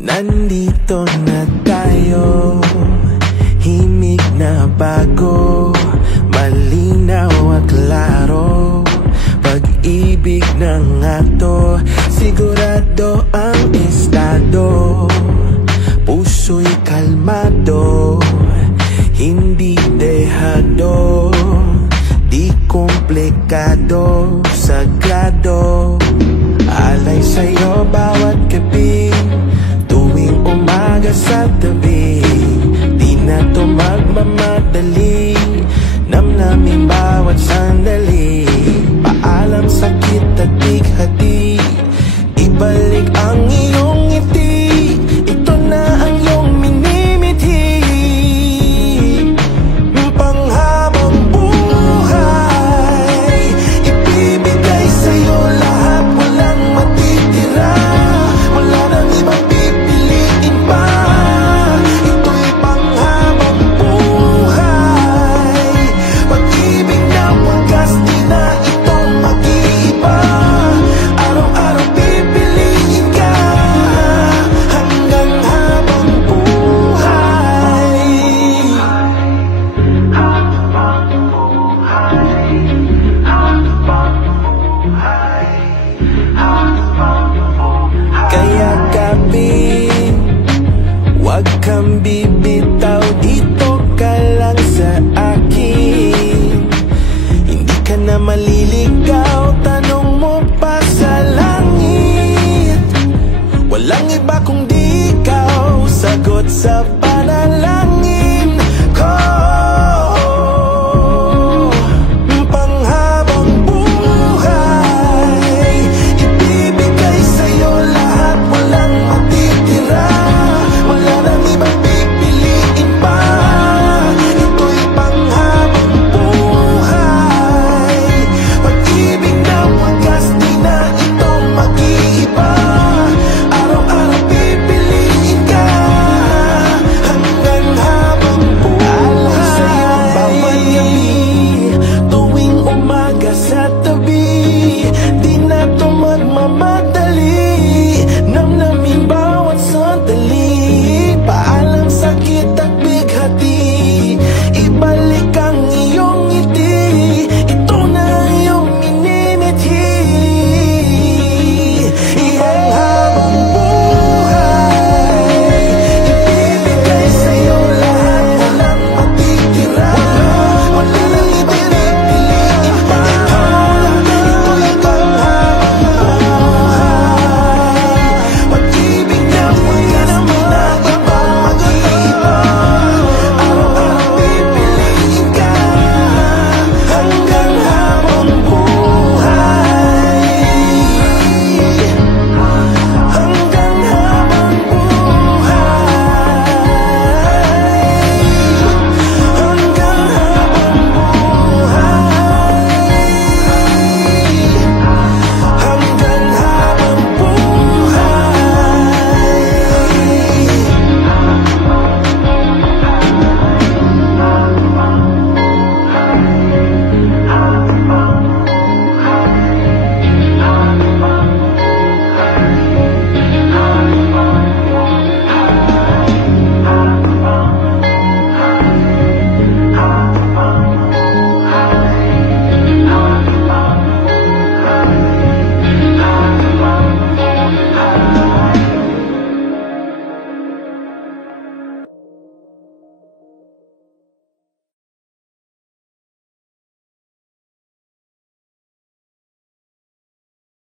Nandito na tayo, himig na bago, malinaw at klaro. Pag-ibig na nga to, sigurado ang estado. Puso'y kalmado, hindi dehado, di komplikado, sagrado. Alay sa'yo bawat gabi, tuwing umaga sa tabi. Di na to magmamadali, namnamin bawat sandali. Paalam sakit at bighati, ibalik ang iyong ngiti. Ito na ang iyong minimithi, panghabang buhay. Ibibigay sa'yo lahat, walang matitira, wala nang ibang pipiliin pa. Ito'y panghabang buhay, pag-ibig na wagas, di na itong mag-iiba. Araw-araw pipiliin ka, hanggang habang buhay. Habang buhay, habang buhay, habang buhay. Kaya gabi, wag kang